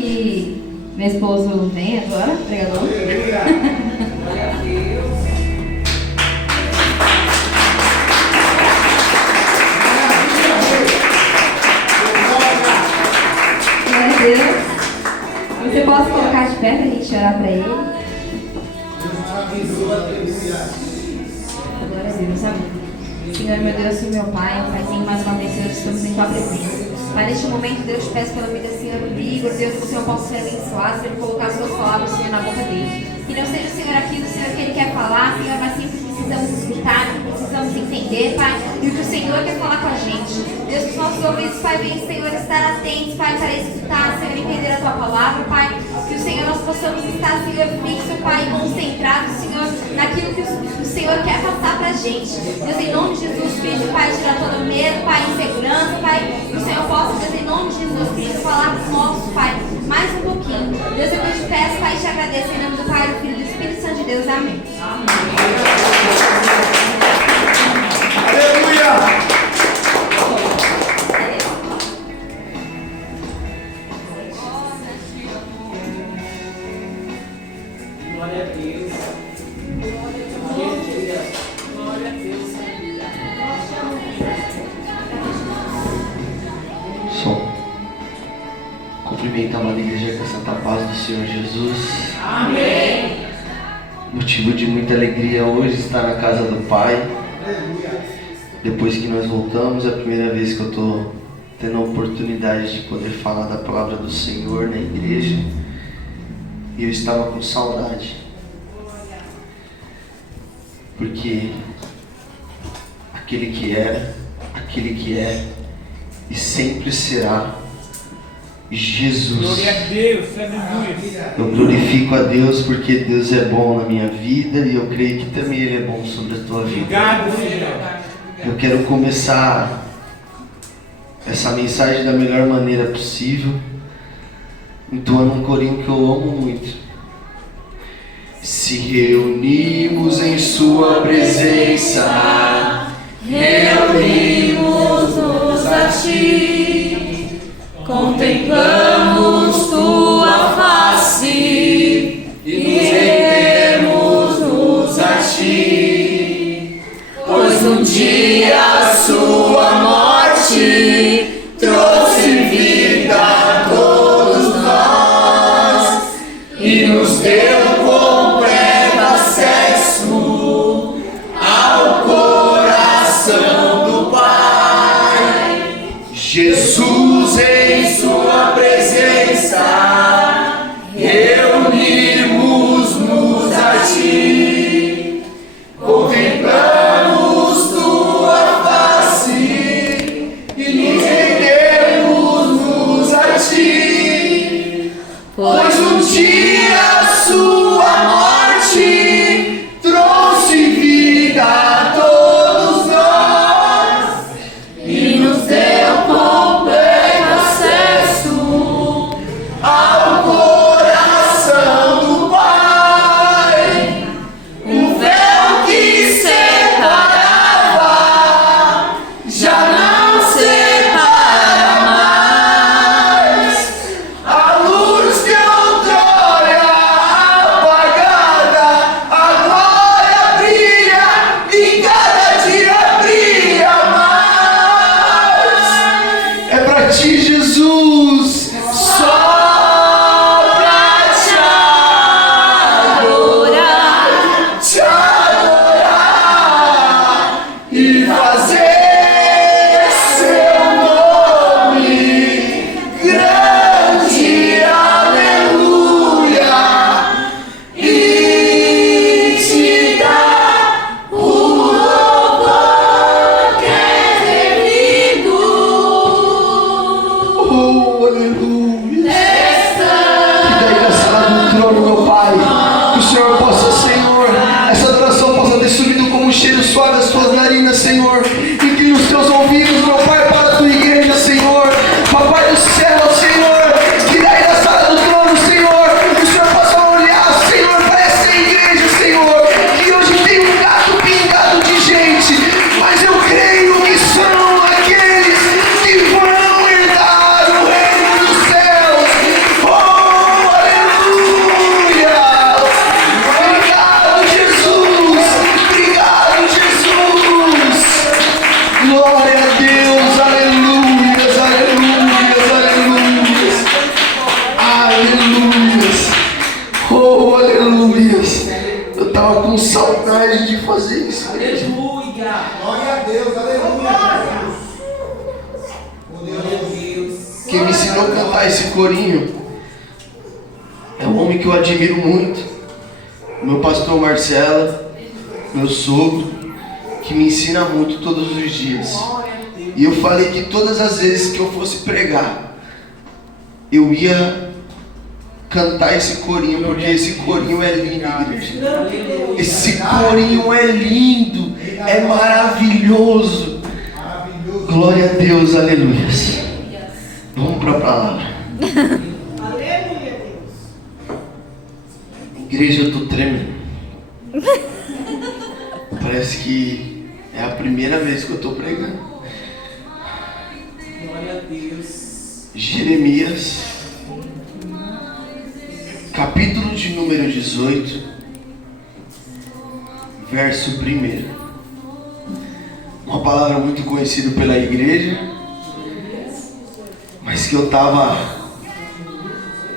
que meu esposo vem agora, pregador. Glória a Deus. Glória a Deus. Você pode colocar de pé para a gente orar para ele. Glória a Deus, amém. Senhor, meu Deus e meu Pai, Paizinho, mais uma vez, Senhor, estamos em tua presença. Pai, neste momento, Deus, te peço pela vida, Senhor, do Igor, Deus, que o Senhor possa ser abençoado, Senhor, colocar as suas palavras, Senhor, na boca dele. Que não seja, Senhor, aquilo, Senhor, que ele quer falar, Senhor, mas sempre precisamos escutar, precisamos entender, Pai, e o que o Senhor quer falar com a gente. Deus, que os nossos ouvidos, Pai, venham, Senhor, estar atentos, Pai, para escutar, Senhor, entender a tua palavra, Pai. Que o Senhor, nós possamos estar, Senhor, fixo, Pai, concentrado, Senhor, naquilo que o Senhor quer passar pra gente. Deus, em nome de Jesus Cristo, Pai, tirar todo medo, Pai, insegurança, Pai, que o Senhor possa, Deus, em nome de Jesus Cristo, falar com os nossos, Pai, mais um pouquinho. Deus, eu te peço, Pai, e te agradeço em nome do Pai, do Filho e do Espírito Santo de Deus. Amém. Aleluia! Glória a Deus. Glória a Deus. Som. Cumprimento a amada igreja com a santa paz do Senhor Jesus. Amém. Motivo de muita alegria hoje estar na casa do Pai. Depois que nós voltamos, é a primeira vez que eu estou tendo a oportunidade de poder falar da palavra do Senhor na igreja. E eu estava com saudade. Porque aquele que era, aquele que é e sempre será Jesus. Glória a Deus. Aleluia. Eu glorifico a Deus porque Deus é bom na minha vida e eu creio que também Ele é bom sobre a tua vida. Obrigado, Senhor. Eu quero começar essa mensagem da melhor maneira possível, entoando um corinho que eu amo muito. Se reunimos em Sua presença, reunimos-nos a Ti, contemplamos Tua face e rendemos-nos a Ti, pois um dia a Sua morte trouxe vida a todos nós e nos deu completo acesso ao coração do Pai. Jesus Em Sua presença, reunimos-nos a Ti, contemplamos Tua face e rendemos-nos a Ti, pois um dia a Sua morte trouxe vida a todos nós e nos deu completo acesso ao coração do Pai. O véu que separava já não separa mais. A luz que outrora coragem de fazer isso. Aleluia. Glória a Deus, aleluia. Jesus. Quem me ensinou a cantar esse corinho é um homem que eu admiro muito, meu pastor Marcelo, meu sogro, que me ensina muito todos os dias. E eu falei que todas as vezes que eu fosse pregar, eu ia cantar esse corinho, porque esse corinho é lindo, igreja. Esse corinho é lindo, é maravilhoso. Glória a Deus, aleluia. Vamos para a palavra. Igreja, eu estou tremendo. Parece que é a primeira vez que eu estou pregando. Glória a Deus. Jeremias, capítulo de número 18, verso 1. Uma palavra muito conhecida pela igreja, mas que eu estava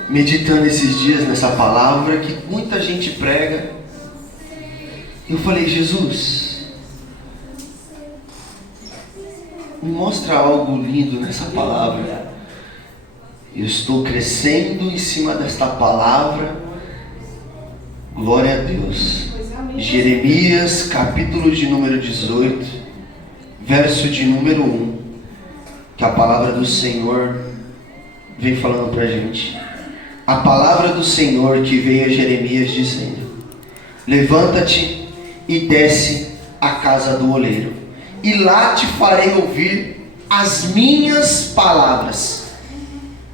meditando esses dias nessa palavra que muita gente prega. Eu falei, Jesus, me mostra algo lindo nessa palavra. Eu estou crescendo em cima desta palavra. Glória a Deus. Jeremias, capítulo de número 18, verso de número 1, que a palavra do Senhor vem falando pra gente. A palavra do Senhor que veio a Jeremias dizendo: levanta-te e desce à casa do oleiro, e lá te farei ouvir as minhas palavras.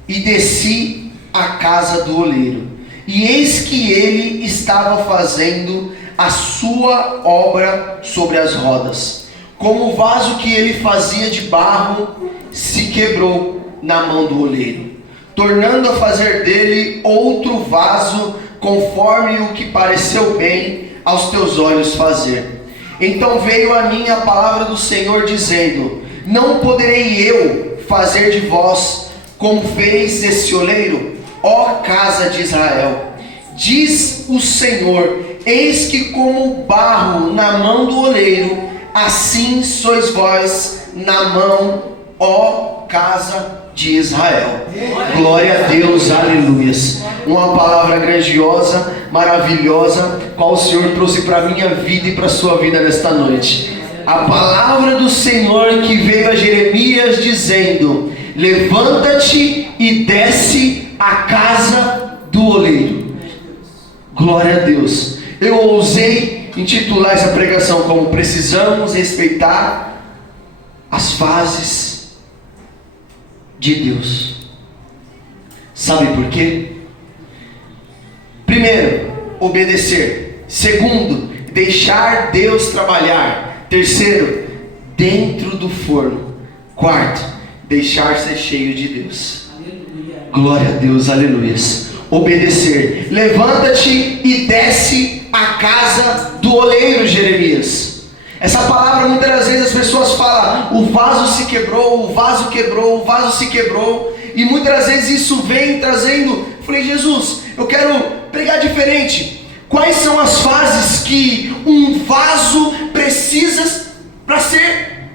E desci à casa do oleiro, e eis que ele estava fazendo a sua obra sobre as rodas. Como o vaso que ele fazia de barro se quebrou na mão do oleiro, tornando a fazer dele outro vaso, conforme o que pareceu bem aos teus olhos fazer. Então veio a mim a palavra do Senhor dizendo: não poderei eu fazer de vós como fez esse oleiro, ó casa de Israel? Diz o Senhor: eis que como barro na mão do oleiro, assim sois vós na mão, ó casa de Israel. Glória a Deus, aleluias. Uma palavra grandiosa, maravilhosa, qual o Senhor trouxe para a minha vida e para a sua vida nesta noite. A palavra do Senhor que veio a Jeremias dizendo: levanta-te e desce à casa do oleiro. Glória a Deus. Eu ousei intitular essa pregação como: precisamos respeitar as fases de Deus. Sabe por quê? Primeiro, obedecer. Segundo, deixar Deus trabalhar. Terceiro, dentro do forno. Quarto, deixar ser cheio de Deus. Aleluia. Glória a Deus, aleluias. Obedecer. Levanta-te e desce à casa do oleiro, Jeremias. Essa palavra, muitas das vezes as pessoas falam: o vaso se quebrou, o vaso quebrou, o vaso se quebrou. E muitas das vezes isso vem trazendo. Eu falei: Jesus, eu quero pregar diferente. Quais são as fases que um vaso precisa para ser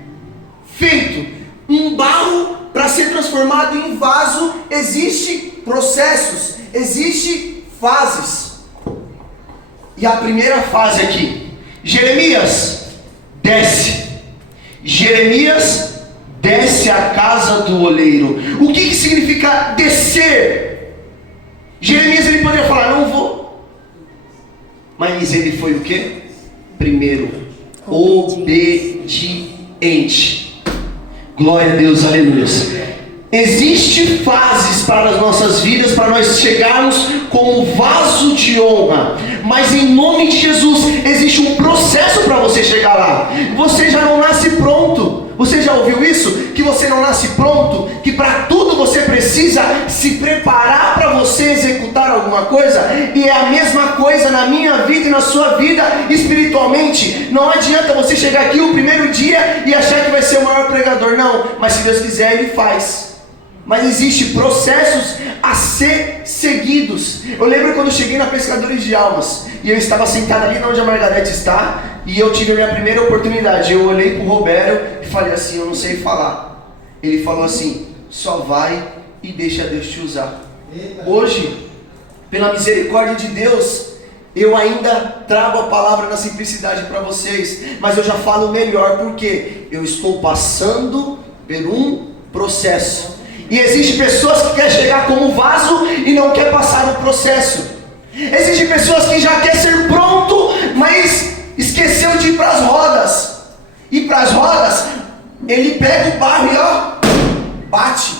feito? Um barro, para ser transformado em vaso, existe processos, existe fases. E a primeira fase aqui: Jeremias, desce. Jeremias desce à casa do oleiro. O que significa descer? Jeremias, ele poderia falar: não vou. Mas ele foi o quê? Primeiro, obediente. Glória a Deus, aleluia. Existem fases para as nossas vidas, para nós chegarmos como vaso de honra. Mas em nome de Jesus, existe um processo para você chegar lá. Você já não nasce pronto. Você já ouviu isso? Que você não nasce pronto? Que para tudo você precisa se preparar para você executar alguma coisa? E é a mesma coisa na minha vida e na sua vida espiritualmente. Não adianta você chegar aqui o primeiro dia e achar que vai ser o maior pregador. Não, mas se Deus quiser, Ele faz. Mas existem processos a ser seguidos. Eu lembro quando eu cheguei na Pescadores de Almas, e eu estava sentado ali onde a Margarete está, e eu tive a minha primeira oportunidade. Eu olhei para o Roberto e falei assim: eu não sei falar. Ele falou assim: só vai e deixa Deus te usar. Hoje, pela misericórdia de Deus, eu ainda trago a palavra na simplicidade para vocês, mas eu já falo melhor, porque eu estou passando por um processo. E existe pessoas que querem chegar como vaso e não quer passar no processo. Existem pessoas que já querem ser pronto, mas esqueceu de ir para as rodas. E para as rodas, ele pega o barro e bate.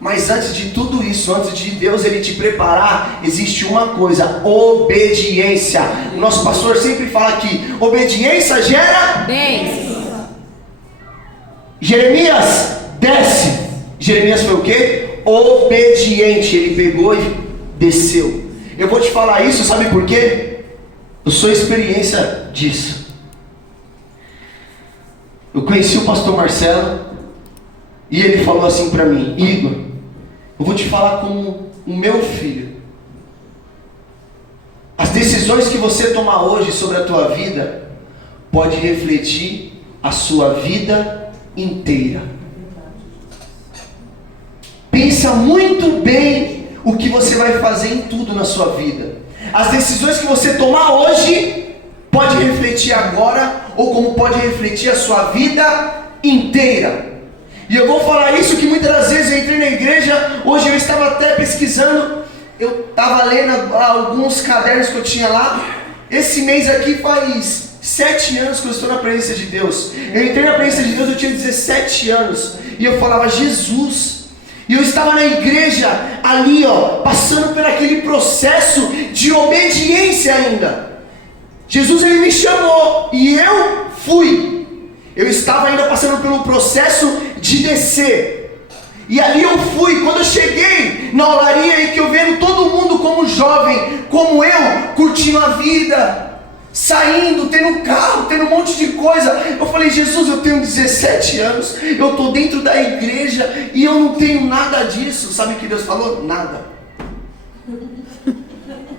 Mas antes de tudo isso, antes de Deus ele te preparar, existe uma coisa: obediência. O nosso pastor sempre fala que obediência gera bênção. Jeremias desce. Jeremias foi o quê? Obediente. Ele pegou e desceu. Eu vou te falar isso, sabe por quê? Eu sou experiência disso. Eu conheci o pastor Marcelo e ele falou assim para mim: Igor, eu vou te falar como o meu filho. As decisões que você tomar hoje sobre a tua vida pode refletir a sua vida inteira. Pensa muito bem o que você vai fazer em tudo na sua vida. As decisões que você tomar hoje pode refletir agora, ou como pode refletir a sua vida inteira. E eu vou falar isso que muitas das vezes eu entrei na igreja. Hoje eu estava até pesquisando, eu estava lendo alguns cadernos que eu tinha lá. Esse mês aqui faz 7 anos que eu estou na presença de Deus. Eu entrei na presença de Deus, eu tinha 17 anos. E eu falava: Jesus. E eu estava na igreja ali, passando por aquele processo de obediência ainda. Jesus ele me chamou e eu fui. Eu estava ainda passando pelo processo de descer. E ali eu fui. Quando eu cheguei na olaria e que eu vendo todo mundo como jovem, como eu, curtindo a vida, saindo, tendo carro, tendo um monte de coisa, eu falei: Jesus, eu tenho 17 anos, eu estou dentro da igreja e eu não tenho nada disso. Sabe o que Deus falou? Nada.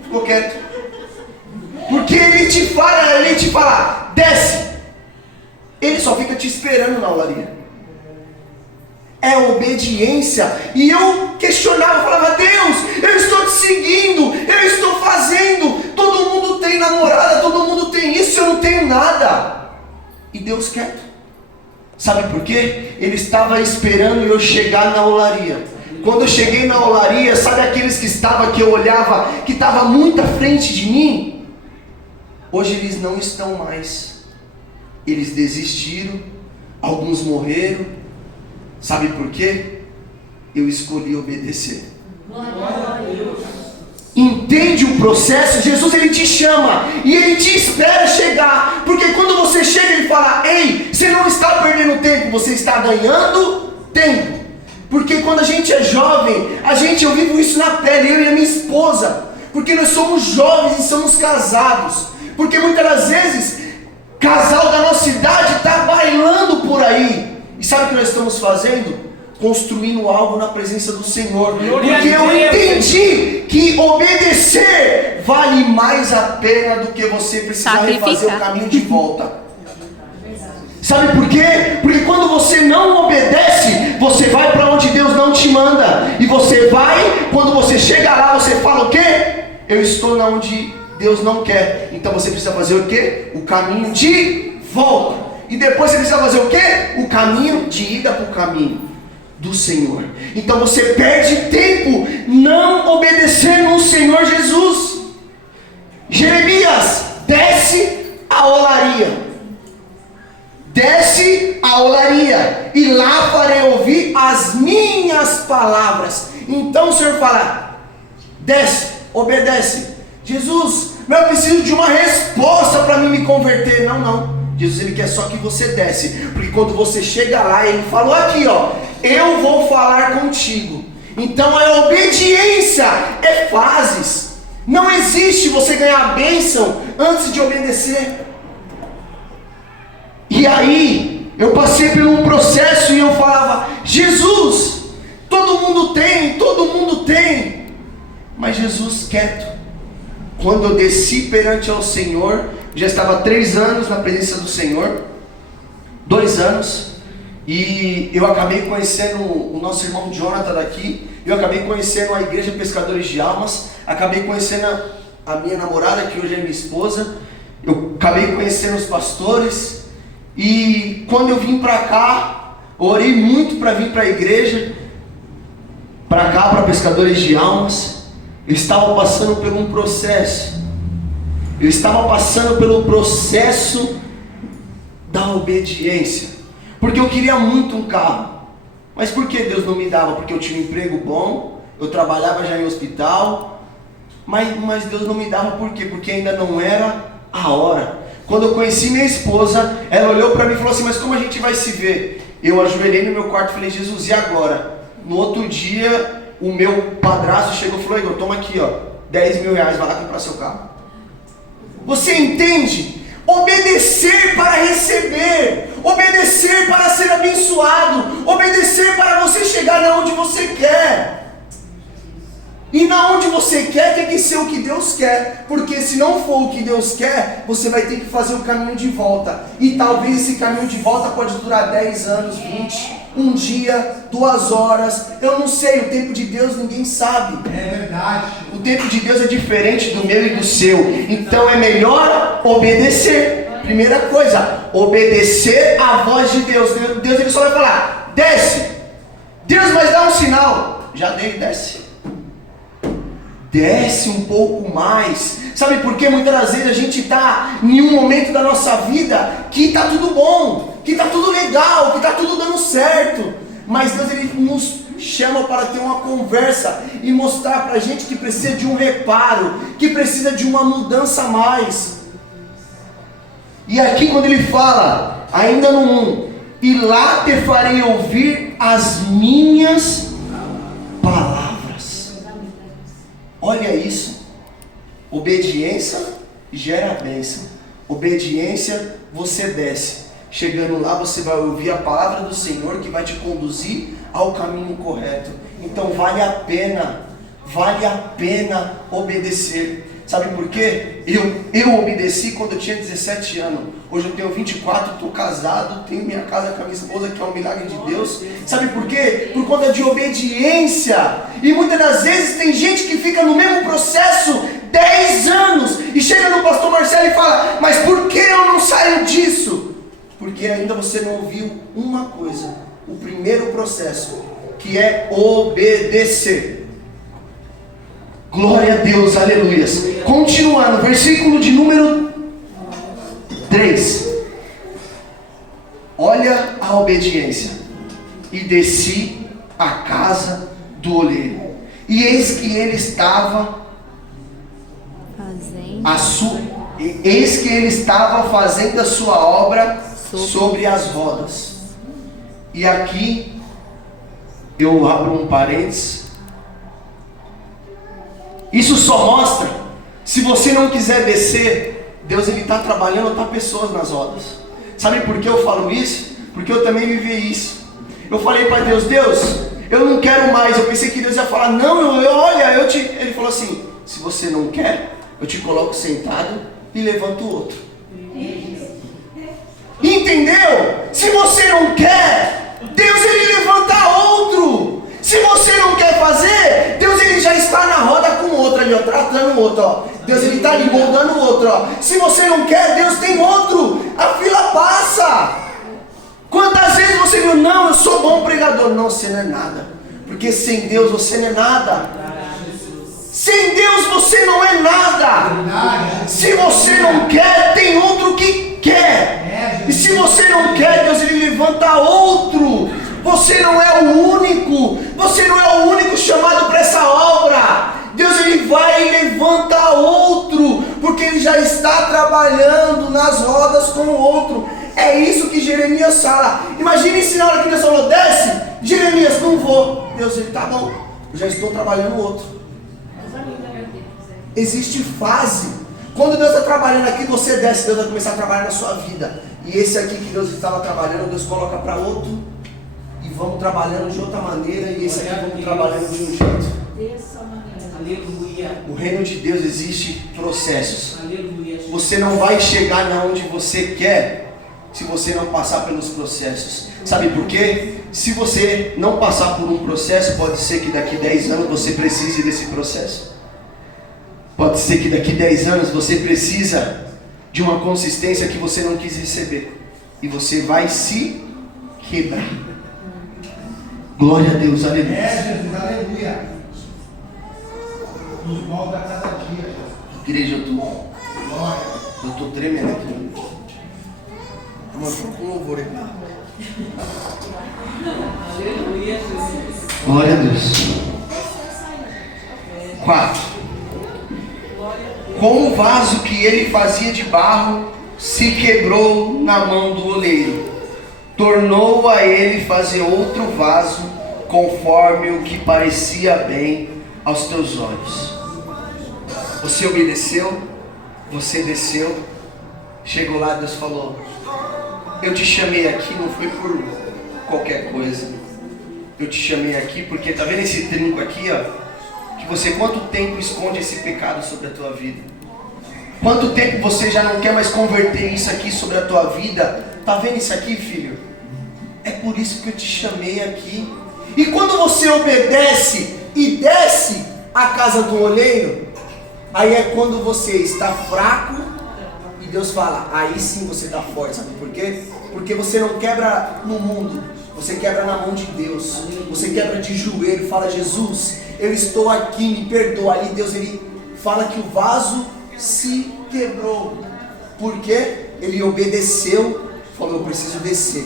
Ficou quieto. Porque ele te fala, desce. Ele só fica te esperando na olaria. É obediência. E eu questionava, falava: Deus, eu estou te seguindo, eu estou fazendo, todo mundo tem namorada, todo mundo tem isso, eu não tenho nada. E Deus quieto. Sabe por quê? Ele estava esperando eu chegar na olaria. Quando eu cheguei na olaria, sabe aqueles que eu olhava, que estava muito à frente de mim? Hoje eles não estão mais. Eles desistiram, alguns morreram. Sabe por quê? Eu escolhi obedecer. Entende o processo? Jesus ele te chama e ele te espera chegar. Porque quando você chega, ele fala: ei, você não está perdendo tempo, você está ganhando tempo. Porque quando a gente é jovem, eu vivo isso na pele, eu e a minha esposa. Porque nós somos jovens e somos casados. Porque muitas das vezes, casal da nossa idade está bailando por aí. E sabe o que nós estamos fazendo? Construindo algo na presença do Senhor. Porque eu entendi que obedecer vale mais a pena do que você precisar refazer o caminho de volta. Sabe por quê? Porque quando você não obedece, você vai para onde Deus não te manda. E você vai, quando você chega lá, você fala o quê? Eu estou na onde Deus não quer. Então você precisa fazer o quê? O caminho de volta. E depois você precisa fazer o quê? O caminho de ida para o caminho do Senhor. Então você perde tempo não obedecendo o Senhor Jesus. Jeremias, desce a olaria. Desce a olaria, e lá farei ouvir as minhas palavras. Então o Senhor fala: desce, obedece. Jesus, mas eu preciso de uma resposta para me converter. Não. Jesus ele quer só que você desce. Porque quando você chega lá, ele falou aqui, eu vou falar contigo. Então a obediência é fases. Não existe você ganhar a bênção antes de obedecer. E aí, eu passei por um processo e eu falava: Jesus, todo mundo tem, todo Mas Jesus quieto. Quando eu desci perante ao Senhor, já estava 3 anos na presença do Senhor, 2 anos, e eu acabei conhecendo o nosso irmão Jonathan daqui, eu acabei conhecendo a Igreja Pescadores de Almas, acabei conhecendo a minha namorada, que hoje é minha esposa, eu acabei conhecendo os pastores, e quando eu vim para cá, orei muito para vir para a igreja, para cá, para Pescadores de Almas. Eu estava passando por um processo. Eu estava passando pelo processo da obediência. Porque eu queria muito um carro. Mas por que Deus não me dava? Porque eu tinha um emprego bom, eu trabalhava já em hospital. Mas Deus não me dava por quê? Porque ainda não era a hora. Quando eu conheci minha esposa, ela olhou para mim e falou assim: mas como a gente vai se ver? Eu ajoelhei no meu quarto e falei: Jesus, e agora? No outro dia, o meu padrasto chegou e falou: Igor, toma aqui, ó, 10 mil reais, vai lá comprar seu carro. Você entende? Obedecer para receber, obedecer para ser abençoado, obedecer para você chegar na onde você quer. E na onde você quer tem que ser o que Deus quer, porque se não for o que Deus quer, você vai ter que fazer o caminho de volta. E talvez esse caminho de volta pode durar 10 anos, 20, um dia, 2 horas, eu não sei, o tempo de Deus ninguém sabe. É verdade. O tempo de Deus é diferente do meu e do seu, então é melhor obedecer. Primeira coisa, obedecer à voz de Deus. Deus ele só vai falar: desce. Deus, mas dá um sinal. Já dei, desce. Desce um pouco mais. Sabe por quê? Muitas das vezes a gente está em um momento da nossa vida que está tudo bom, que está tudo legal, que está tudo dando certo. Mas Deus ele nos chama para ter uma conversa e mostrar para a gente que precisa de um reparo, que precisa de uma mudança a mais. E aqui quando ele fala, ainda no 1, e lá te farei ouvir as minhas palavras. Olha isso. Obediência gera bênção. Obediência, você desce. Chegando lá, você vai ouvir a palavra do Senhor que vai te conduzir ao caminho correto. Então vale a pena obedecer. Sabe por quê? Eu obedeci quando eu tinha 17 anos. Hoje eu tenho 24, estou casado, tenho minha casa com a minha esposa, que é um milagre de Deus. Sabe por quê? Por conta de obediência. E muitas das vezes tem gente que fica no mesmo processo 10 anos e chega no pastor Marcelo e fala: mas por que eu não saio disso? Porque ainda você não ouviu uma coisa, o primeiro processo, que é obedecer. Glória a Deus, aleluias. Continuando, versículo de número 3. Olha a obediência. E desci à casa do oleiro, e eis que ele estava fazendo a sua obra sobre as rodas. E aqui eu abro um parênteses. Isso só mostra, se você não quiser descer, Deus ele está trabalhando outras pessoas nas rodas. Sabe por que eu falo isso? Porque eu também vivi isso. Eu falei para Deus: Deus, eu não quero mais. Eu pensei que Deus ia falar: não, Ele falou assim: se você não quer, eu te coloco sentado e levanto o outro. Entendeu? Se você não quer, Deus ele levanta outro. Se você não quer fazer, Deus ele já está na roda com o outro ali, ó, tratando o outro, ó. Deus ele está ali moldando o outro, ó. Se você não quer, Deus tem outro. A fila passa. Quantas vezes você viu: não, eu sou bom pregador. Não, você não é nada. Porque sem Deus você não é nada. Sem Deus você não é nada. Se você não quer, tem outro que quer. E se você não quer, Deus ele levanta outro. Você não é o único. Você não é o único chamado para essa obra. Deus ele vai e levanta outro, porque ele já está trabalhando nas rodas com o outro. É isso que Jeremias fala. Imagine se na hora que Deus falou: desce, Jeremias, não vou. Deus ele: tá bom, eu já estou trabalhando o outro. Existe fase. Quando Deus está trabalhando aqui, você desce, Deus vai começar a trabalhar na sua vida. E esse aqui que Deus estava trabalhando, Deus coloca para outro e vamos trabalhando de outra maneira e esse aqui vamos trabalhando de um jeito. Aleluia. O reino de Deus existe processos. Aleluia. Você não vai chegar na onde você quer se você não passar pelos processos. Sabe por quê? Se você não passar por um processo, pode ser que daqui 10 anos você precise desse processo. Pode ser que daqui 10 anos você precisa de uma consistência que você não quis receber. E você vai se quebrar. Glória a Deus, aleluia. Jesus, aleluia. Nos molda a cada dia, Jesus. Igreja, eu Glória. tô tremendo aqui. Mano, com louvor aqui. Aleluia, Jesus. Glória a Deus. 4. Com o vaso que ele fazia de barro, se quebrou na mão do oleiro. Tornou a ele fazer outro vaso, conforme o que parecia bem aos teus olhos. Você obedeceu, você desceu, chegou lá, Deus falou: eu te chamei aqui, não foi por qualquer coisa. Eu te chamei aqui porque, tá vendo esse trinco aqui, ó? Que você, quanto tempo esconde esse pecado sobre a tua vida? Quanto tempo você já não quer mais converter isso aqui sobre a tua vida? Tá vendo isso aqui, filho? É por isso que eu te chamei aqui. E quando você obedece e desce a casa do oleiro, aí é quando você está fraco e Deus fala, aí sim você está forte. Sabe por quê? Porque você não quebra no mundo, você quebra na mão de Deus. Você quebra de joelho, fala: Jesus, eu estou aqui, me perdoa. Ali Deus, ele fala que o vaso se quebrou. Por quê? Ele obedeceu, falou: eu preciso descer.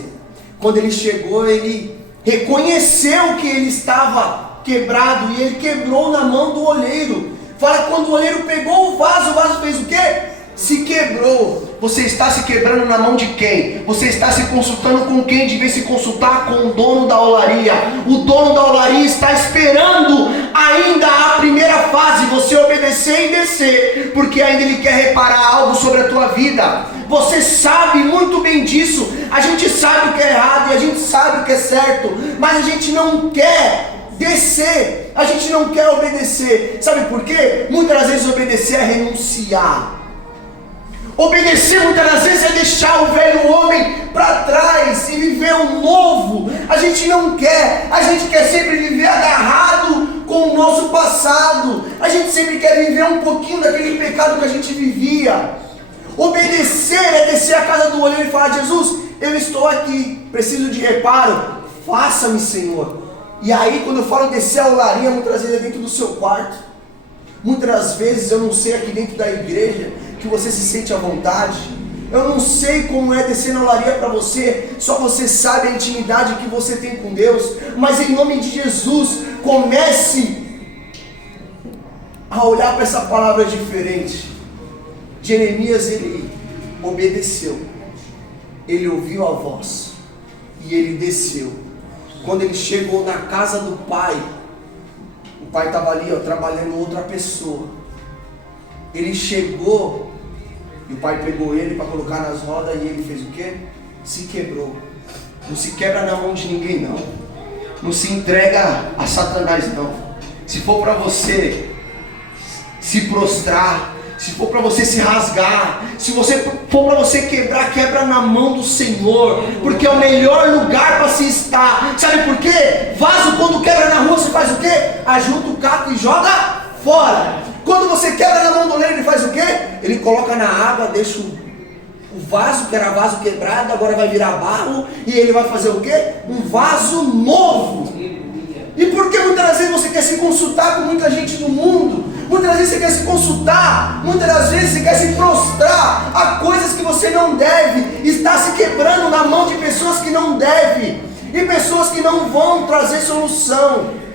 Quando ele chegou, ele reconheceu que ele estava quebrado e ele quebrou na mão do oleiro. Fala que quando o oleiro pegou o vaso fez o quê? Se quebrou. Você está se quebrando na mão de quem? Você está se consultando com quem? Devia se consultar com o dono da olaria. O dono da olaria está esperando ainda a primeira fase, você obedecer e descer, porque ainda ele quer reparar algo sobre a tua vida. Você sabe muito bem disso. A gente sabe o que é errado e a gente sabe o que é certo, mas a gente não quer descer, a gente não quer obedecer. Sabe por quê? Muitas das vezes obedecer é renunciar. Obedecer muitas das vezes é deixar o velho homem para trás e viver o novo. A gente não quer, a gente quer sempre viver agarrado com o nosso passado. A gente sempre quer viver um pouquinho daquele pecado que a gente vivia. Obedecer é descer a casa do oleiro e falar: Jesus, eu estou aqui, preciso de reparo, faça-me, Senhor. E aí, quando eu falo descer a olaria, muitas vezes é dentro do seu quarto. Muitas vezes eu não sei aqui dentro da igreja que você se sente à vontade. Eu não sei como é descer na olaria para você. Só você sabe a intimidade que você tem com Deus. Mas em nome de Jesus, comece a olhar para essa palavra diferente. Jeremias, ele obedeceu. Ele ouviu a voz e ele desceu. Quando ele chegou na casa do pai, o pai estava ali, ó, trabalhando outra pessoa. Ele chegou e o pai pegou ele para colocar nas rodas e ele fez o quê? Se quebrou. Não se quebra na mão de ninguém, não. Não se entrega a Satanás, não. Se for para você se prostrar, se for para você se rasgar, se for para você quebrar, quebra na mão do Senhor, porque é o melhor lugar para se estar. Sabe por quê? Vaso, quando quebra na rua, você faz o quê? Ajunta o caco e joga fora. Quando você quebra na mão do oleiro, ele faz o quê? Ele coloca na água, deixa o vaso, que era vaso quebrado, agora vai virar barro, e ele vai fazer o quê? Um vaso novo. E por que muitas das vezes você quer se consultar com muita gente do mundo? Muitas das vezes você quer se consultar, muitas das vezes você quer se prostrar a coisas que você não deve, está se quebrando na mão de pessoas que não devem, e pessoas que não vão trazer solução.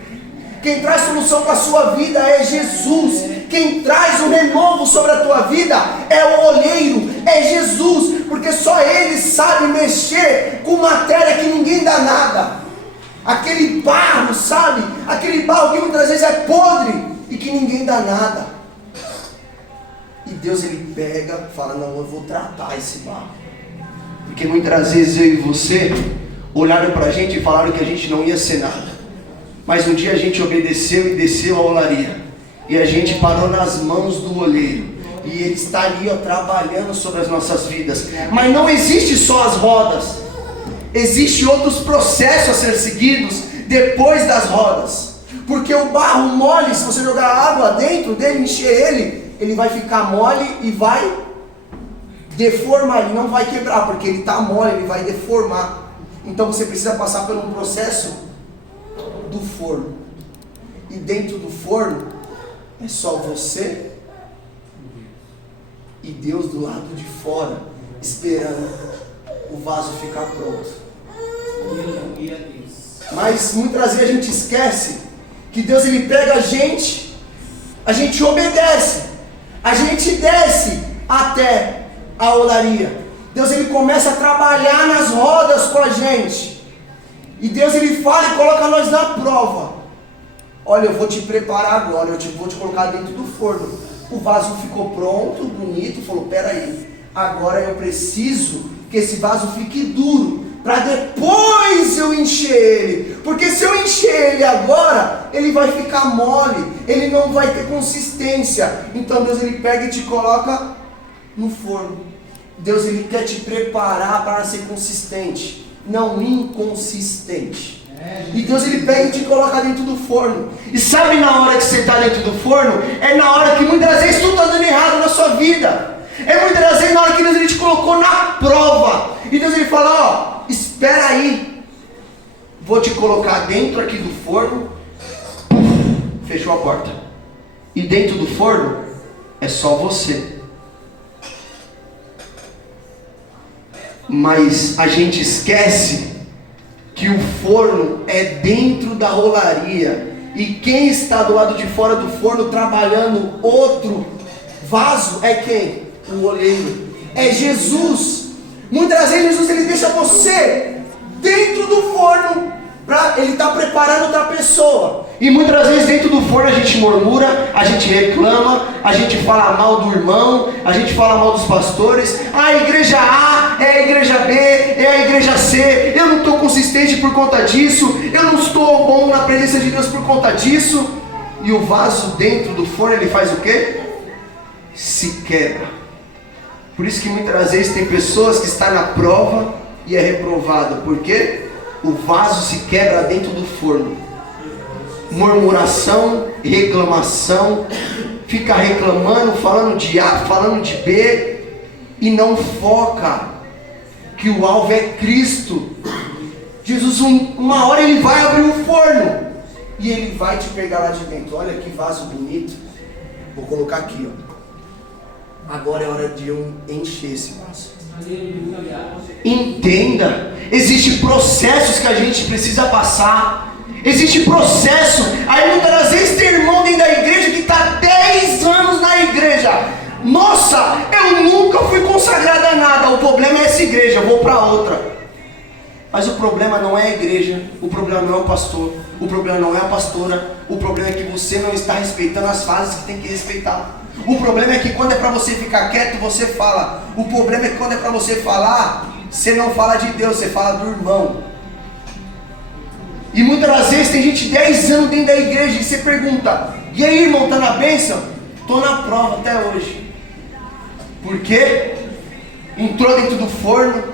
Quem traz solução para a sua vida é Jesus. Quem traz o renovo sobre a tua vida é o oleiro, é Jesus, porque só Ele sabe mexer com matéria que ninguém dá nada. Aquele barro, sabe? Aquele barro que muitas vezes é podre e que ninguém dá nada. E Deus, ele pega e fala: não, eu vou tratar esse barro. Porque muitas vezes eu e você olharam pra gente e falaram que a gente não ia ser nada. Mas um dia a gente obedeceu e desceu a olaria. E a gente parou nas mãos do oleiro. E ele está ali, ó, trabalhando sobre as nossas vidas. Mas não existe só as rodas. Existem outros processos a ser seguidos depois das rodas. Porque o barro mole, se você jogar água dentro dele, encher ele vai ficar mole e vai deformar. Ele não vai quebrar, porque ele está mole, ele vai deformar. Então você precisa passar por um processo do forno. E dentro do forno é só você e Deus do lado de fora, esperando o vaso ficar pronto. Mas muitas vezes a gente esquece que Deus, ele pega a gente obedece, a gente desce até a olaria. Deus, ele começa a trabalhar nas rodas com a gente. E Deus, ele fala e coloca nós na prova. Olha, eu vou te preparar agora, vou te colocar dentro do forno. O vaso ficou pronto, bonito, falou, peraí, agora eu preciso que esse vaso fique duro, para depois eu encher ele. Porque se eu encher ele agora, ele vai ficar mole, ele não vai ter consistência. Então Deus, ele pega e te coloca no forno. Deus, ele quer te preparar para ser consistente, não inconsistente. E Deus, ele pega e te coloca dentro do forno. E sabe na hora que você está dentro do forno? É na hora que muitas vezes tudo está dando errado na sua vida. É muitas vezes na hora que Deus, ele te colocou na prova. E Deus, ele fala, ó, espera aí, vou te colocar dentro aqui do forno. Fechou a porta. E dentro do forno é só você. Mas a gente esquece que o forno é dentro da rolaria, e quem está do lado de fora do forno trabalhando outro vaso é quem? O oleiro, é Jesus. Muitas vezes Jesus, ele deixa você dentro do forno, ele está preparando outra pessoa. E muitas vezes dentro do forno a gente murmura, a gente reclama, a gente fala mal do irmão, a gente fala mal dos pastores. A igreja A é a igreja B, é a igreja C. Eu não estou consistente por conta disso, eu não estou bom na presença de Deus por conta disso. E o vaso dentro do forno, ele faz o quê? Se quebra. Por isso que muitas vezes tem pessoas que estão na prova e é reprovada. Por quê? O vaso se quebra dentro do forno. Murmuração, reclamação, fica reclamando, falando de A, falando de B, e não foca que o alvo é Cristo. Jesus, uma hora ele vai abrir o forno e ele vai te pegar lá de dentro. Olha que vaso bonito, vou colocar aqui, ó. Agora é hora de eu encher esse vaso. Entenda, existem processos que a gente precisa passar. Existe processo. Aí muitas vezes tem irmão dentro da igreja que está 10 anos na igreja. Nossa, eu nunca fui consagrado a nada. O problema é essa igreja, eu vou para outra. Mas o problema não é a igreja, o problema não é o pastor, o problema não é a pastora. O problema é que você não está respeitando as fases que tem que respeitar. O problema é que quando é para você ficar quieto, você fala. O problema é que quando é para você falar, você não fala de Deus, você fala do irmão. E muitas vezes tem gente 10 anos dentro da igreja e você pergunta, e aí irmão, tá na bênção? Tô na prova até hoje. Por quê? Entrou dentro do forno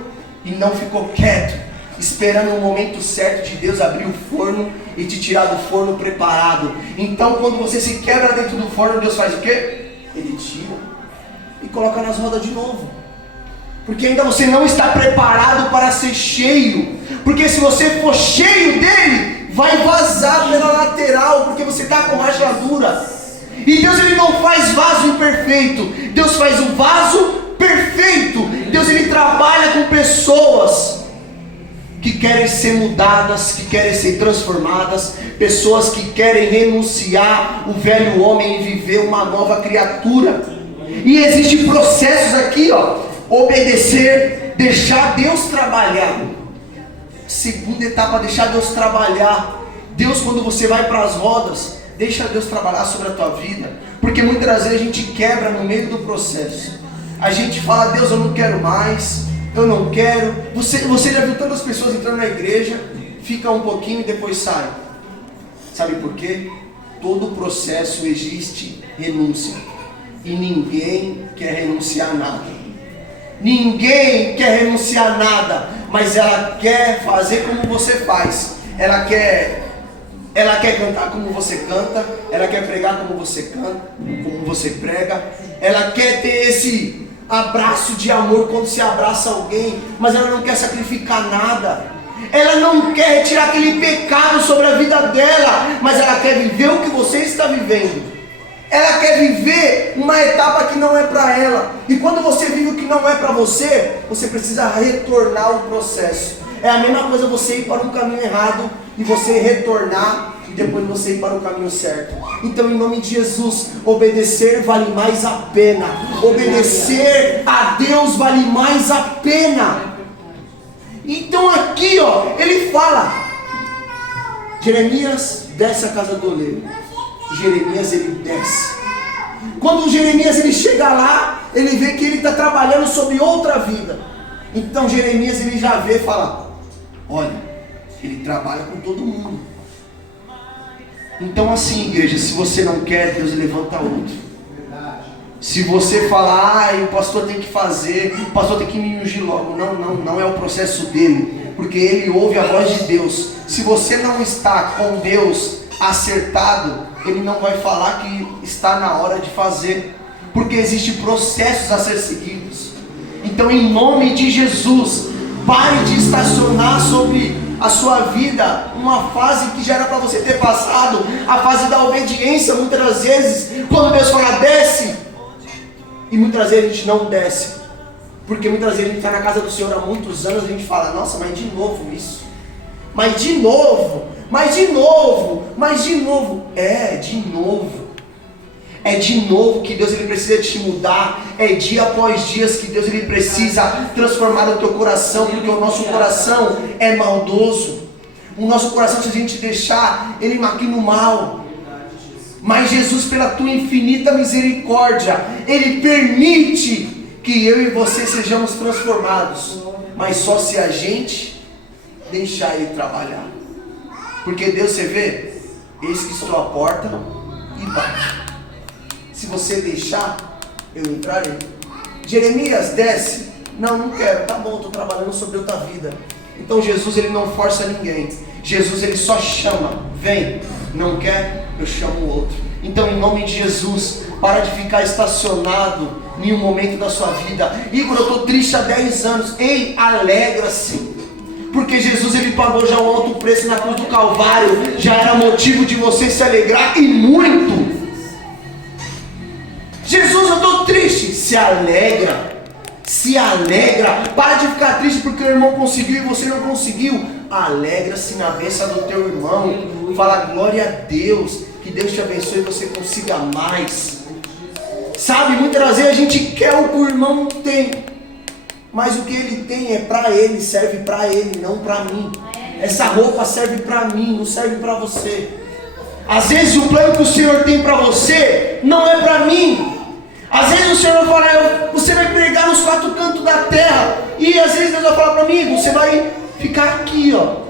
e não ficou quieto, esperando o momento certo de Deus abrir o forno e te tirar do forno preparado. Então quando você se quebra dentro do forno, Deus faz o quê? Ele tira e coloca nas rodas de novo. Porque ainda você não está preparado para ser cheio. Porque se você for cheio dele, vai vazar pela lateral, porque você está com rachadura. E Deus, ele não faz vaso imperfeito, Deus faz o vaso perfeito. Deus, ele trabalha com pessoas que querem ser mudadas, que querem ser transformadas, pessoas que querem renunciar o velho homem e viver uma nova criatura. E existem processos aqui, ó. Obedecer, deixar Deus trabalhar. Segunda etapa, deixar Deus trabalhar. Deus, quando você vai para as rodas, deixa Deus trabalhar sobre a tua vida. Porque muitas vezes a gente quebra no meio do processo. A gente fala, Deus, eu não quero mais, eu não quero. Você já viu tantas pessoas entrando na igreja, fica um pouquinho e depois sai. Sabe por quê? Todo processo existe renúncia. E ninguém quer renunciar a nada. Ninguém quer renunciar a nada, mas ela quer fazer como você faz. Ela quer cantar como você canta, ela quer pregar como você canta, como você prega. Ela quer ter esse abraço de amor quando se abraça alguém, mas ela não quer sacrificar nada. Ela não quer tirar aquele pecado sobre a vida dela, mas ela quer viver o que você está vivendo. Ela quer viver uma etapa que não é para ela. E quando você vive o que não é para você, você precisa retornar o processo. É a mesma coisa você ir para um caminho errado e você retornar e depois você ir para o caminho certo. Então, em nome de Jesus, obedecer vale mais a pena. Obedecer a Deus vale mais a pena. Então aqui, ó, ele fala: Jeremias desce a casa do oleiro. Jeremias, ele desce. Quando Jeremias ele chega lá, ele vê que ele está trabalhando sobre outra vida. Então Jeremias ele já vê e fala: olha, ele trabalha com todo mundo. Então assim, igreja, se você não quer, Deus levanta outro. Se você falar, o pastor tem que fazer, o pastor tem que me ungir logo. Não é o processo dele, porque ele ouve a voz de Deus. Se você não está com Deus acertado, ele não vai falar que está na hora de fazer, porque existem processos a ser seguidos. Então, em nome de Jesus, pare de estacionar sobre a sua vida uma fase que já era para você ter passado, a fase da obediência. Muitas das vezes, quando Deus fala desce, e muitas vezes a gente não desce, porque muitas vezes a gente está na casa do Senhor há muitos anos, a gente fala: nossa, mas de novo isso, mas de novo, mas de novo, mas de novo. É de novo que Deus ele precisa te mudar. É dia após dia que Deus ele precisa transformar o teu coração, porque o nosso coração é maldoso. O nosso coração, se a gente deixar, ele maquina o mal. Mas Jesus, pela tua infinita misericórdia, ele permite que eu e você sejamos transformados, mas só se a gente deixar ele trabalhar. Porque Deus, você vê, eis que estou à porta e bate. Se você deixar, eu entrarei. Jeremias desce. Não quero. Tá bom, estou trabalhando sobre outra vida. Então Jesus ele não força ninguém. Jesus ele só chama. Vem. Não quer? Eu chamo o outro. Então, em nome de Jesus, para de ficar estacionado em um momento da sua vida. Igor, eu estou triste há 10 anos. Ei, alegra-se. Porque Jesus ele pagou já um alto preço na cruz do Calvário. Já era motivo de você se alegrar, e muito. Jesus, eu estou triste. Se alegra. Se alegra. Para de ficar triste porque o irmão conseguiu e você não conseguiu. Alegra-se na bênção do teu irmão. Fala glória a Deus. Que Deus te abençoe e você consiga mais. Sabe, muitas vezes a gente quer o que o irmão tem, mas o que ele tem é para ele, serve para ele, não para mim. Essa roupa serve para mim, não serve para você. Às vezes o plano que o Senhor tem para você não é para mim. Às vezes o Senhor fala: você vai pregar nos 4 cantos da terra. E às vezes Deus vai falar para mim: você vai ficar aqui, ó.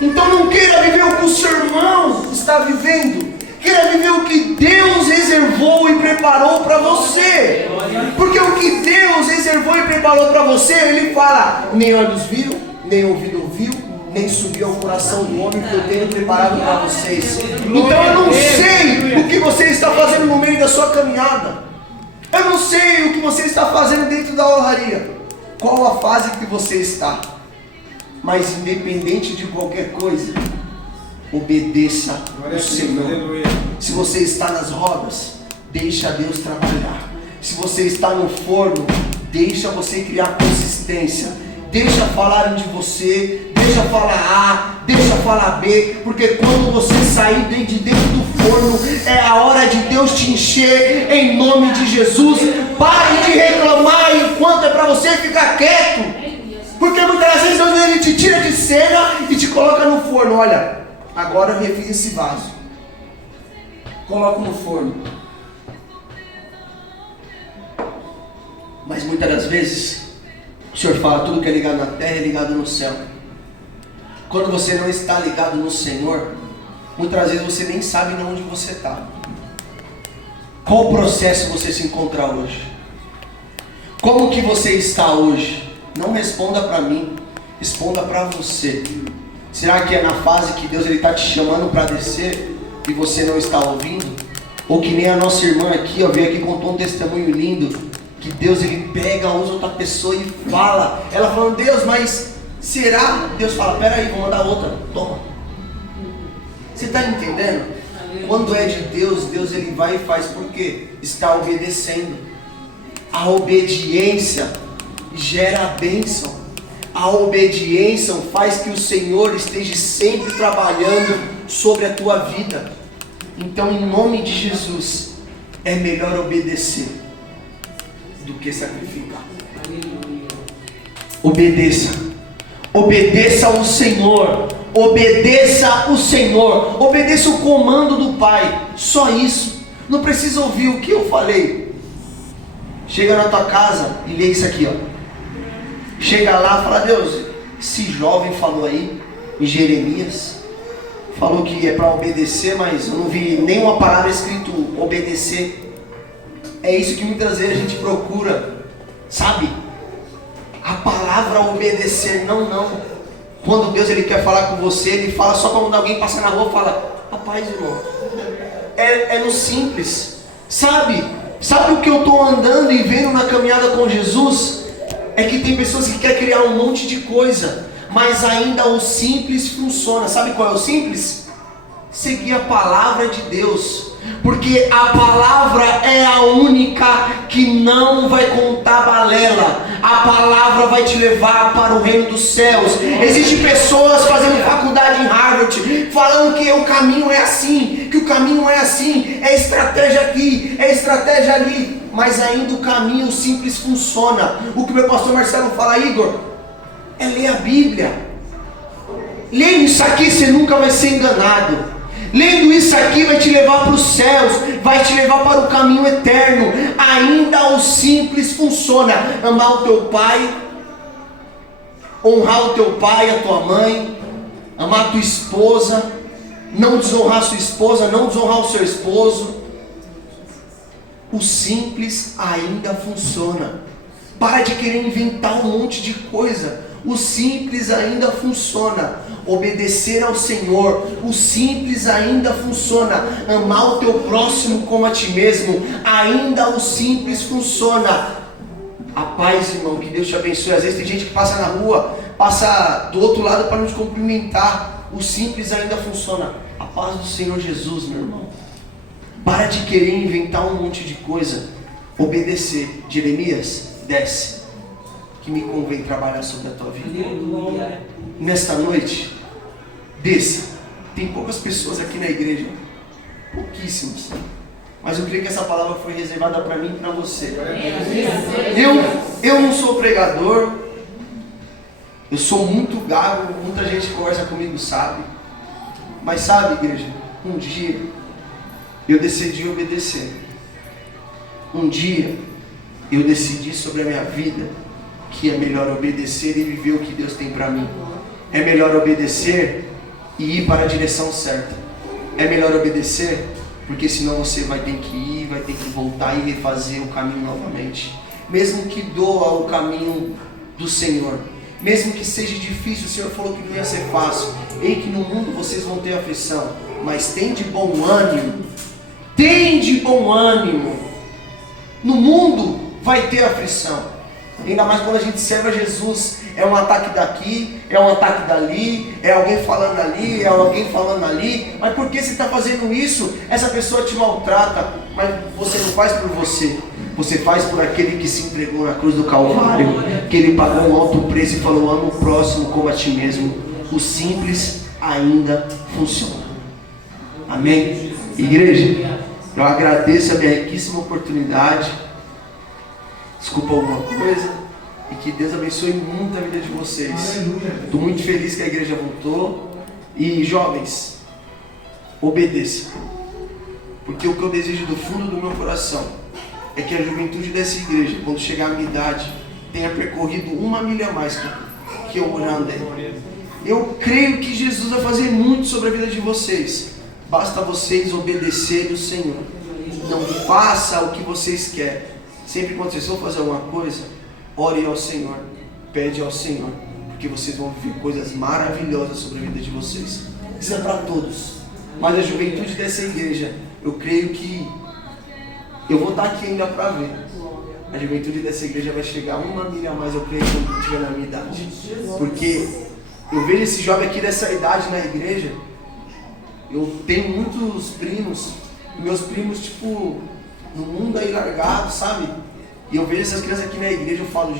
Então não queira viver o que o seu irmão está vivendo. Queira viver o que Deus reservou e preparou para você. Porque o que Deus reservou e preparou para você, Ele fala: nem olhos viram, nem ouvido ouviu, nem subiu ao coração do homem que eu tenho preparado para vocês. Então eu não sei o que você está fazendo no meio da sua caminhada. Eu não sei o que você está fazendo dentro da honraria. Qual a fase que você está. Mas independente de qualquer coisa, obedeça o Senhor. Se você está nas rodas, deixa Deus trabalhar. Se você está no forno, deixa você criar consistência. Deixa falarem de você, deixa falar A, deixa falar B, porque quando você sair de dentro do forno, é a hora de Deus te encher, em nome de Jesus. Pare de reclamar enquanto é para você ficar quieto. Porque muitas vezes Deus ele te tira de cena e te coloca no forno. Olha, agora eu refiz esse vaso. Coloco no forno. Mas muitas das vezes, o Senhor fala, tudo que é ligado na terra é ligado no céu. Quando você não está ligado no Senhor, muitas vezes você nem sabe onde você está. Qual processo você se encontra hoje? Como que você está hoje? Não responda para mim, responda para você. Será que é na fase que Deus está te chamando para descer e você não está ouvindo? Ou que nem a nossa irmã aqui, ó, veio aqui e contou um testemunho lindo, que Deus ele pega, usa outra pessoa e fala. Ela falando, Deus, mas será? Deus fala, peraí, vou mandar outra, toma. Você está entendendo? Quando é de Deus, Deus ele vai e faz porque está obedecendo. A obediência gera a bênção. A obediência faz que o Senhor esteja sempre trabalhando sobre a tua vida. Então, em nome de Jesus, é melhor obedecer do que sacrificar. Obedeça. Obedeça ao Senhor. Obedeça o Senhor. Obedeça o comando do Pai. Só isso. Não precisa ouvir o que eu falei. Chega na tua casa e lê isso aqui, ó. Chega lá e fala, Deus, esse jovem falou aí em Jeremias, falou que é para obedecer, mas eu não vi nenhuma palavra escrito obedecer. É isso que muitas vezes a gente procura, sabe? A palavra obedecer, não. Quando Deus ele quer falar com você, ele fala só quando alguém passa na rua, fala, rapaz, irmão, é no simples, sabe? Sabe o que eu estou andando e vendo na caminhada com Jesus? É que tem pessoas que querem criar um monte de coisa, mas ainda o simples funciona. Sabe qual é o simples? Seguir a palavra de Deus, porque a palavra é a única que não vai contar balela. A palavra vai te levar para o reino dos céus. Existem pessoas fazendo faculdade em Harvard, falando que o caminho é assim, que o caminho é assim, é estratégia aqui, é estratégia ali, mas ainda o caminho simples funciona. O que o meu pastor Marcelo fala, Igor, é ler a Bíblia. Lendo isso aqui você nunca vai ser enganado. Lendo isso aqui vai te levar para os céus, vai te levar para o caminho eterno. Ainda o simples funciona. Amar o teu pai, honrar o teu pai, a tua mãe, amar a tua esposa, não desonrar a sua esposa, não desonrar o seu esposo. O simples ainda funciona. Para de querer inventar um monte de coisa. O simples ainda funciona. Obedecer ao Senhor, o simples ainda funciona. Amar o teu próximo como a ti mesmo, ainda o simples funciona. A paz, irmão, que Deus te abençoe. Às vezes tem gente que passa na rua, passa do outro lado para nos cumprimentar. O simples ainda funciona. A paz do Senhor Jesus, meu irmão. Para de querer inventar um monte de coisa. Obedecer. Jeremias, desce, que me convém trabalhar sobre a tua vida. Nesta noite, desça. Tem poucas pessoas aqui na igreja, pouquíssimas, mas eu creio que essa palavra foi reservada para mim e para você. Eu não sou pregador, eu sou muito gago, muita gente que conversa comigo sabe, mas sabe, igreja, um dia eu decidi obedecer. Um dia eu decidi sobre a minha vida que é melhor obedecer e viver o que Deus tem para mim. É melhor obedecer e ir para a direção certa. É melhor obedecer, porque senão você vai ter que ir, vai ter que voltar e refazer o caminho novamente. Mesmo que doa o caminho do Senhor, mesmo que seja difícil, o Senhor falou que não ia ser fácil. Ei, que no mundo vocês vão ter aflição, mas tem de bom ânimo. Tem de bom ânimo. No mundo vai ter aflição. Ainda mais quando a gente serve a Jesus. É um ataque daqui, é um ataque dali, é alguém falando ali, é alguém falando ali. Mas por que você está fazendo isso? Essa pessoa te maltrata, mas você não faz por você. Você faz por aquele que se entregou na cruz do Calvário, que ele pagou um alto preço e falou, ama o próximo como a ti mesmo. O simples ainda funciona. Amém? Igreja, eu agradeço a minha riquíssima oportunidade. Desculpa alguma coisa. E que Deus abençoe muito a vida de vocês. Estou muito feliz que a igreja voltou. E jovens, obedeça. Porque o que eu desejo do fundo do meu coração é que a juventude dessa igreja, quando chegar à minha idade, tenha percorrido 1 milha a mais que eu já andei. Eu creio que Jesus vai fazer muito sobre a vida de vocês. Basta vocês obedecerem o Senhor. Não faça o que vocês querem. Sempre quando vocês vão fazer alguma coisa, ore ao Senhor, pede ao Senhor, porque vocês vão viver coisas maravilhosas sobre a vida de vocês. Isso é para todos. Mas a juventude dessa igreja, eu creio que eu vou estar aqui ainda para ver. A juventude dessa igreja vai chegar 1 milha a mais, eu creio, quando estiver na minha idade. Porque eu vejo esse jovem aqui dessa idade na igreja. Eu tenho muitos primos, meus primos, tipo, no mundo aí largado, sabe? E eu vejo essas crianças aqui na igreja, eu falo,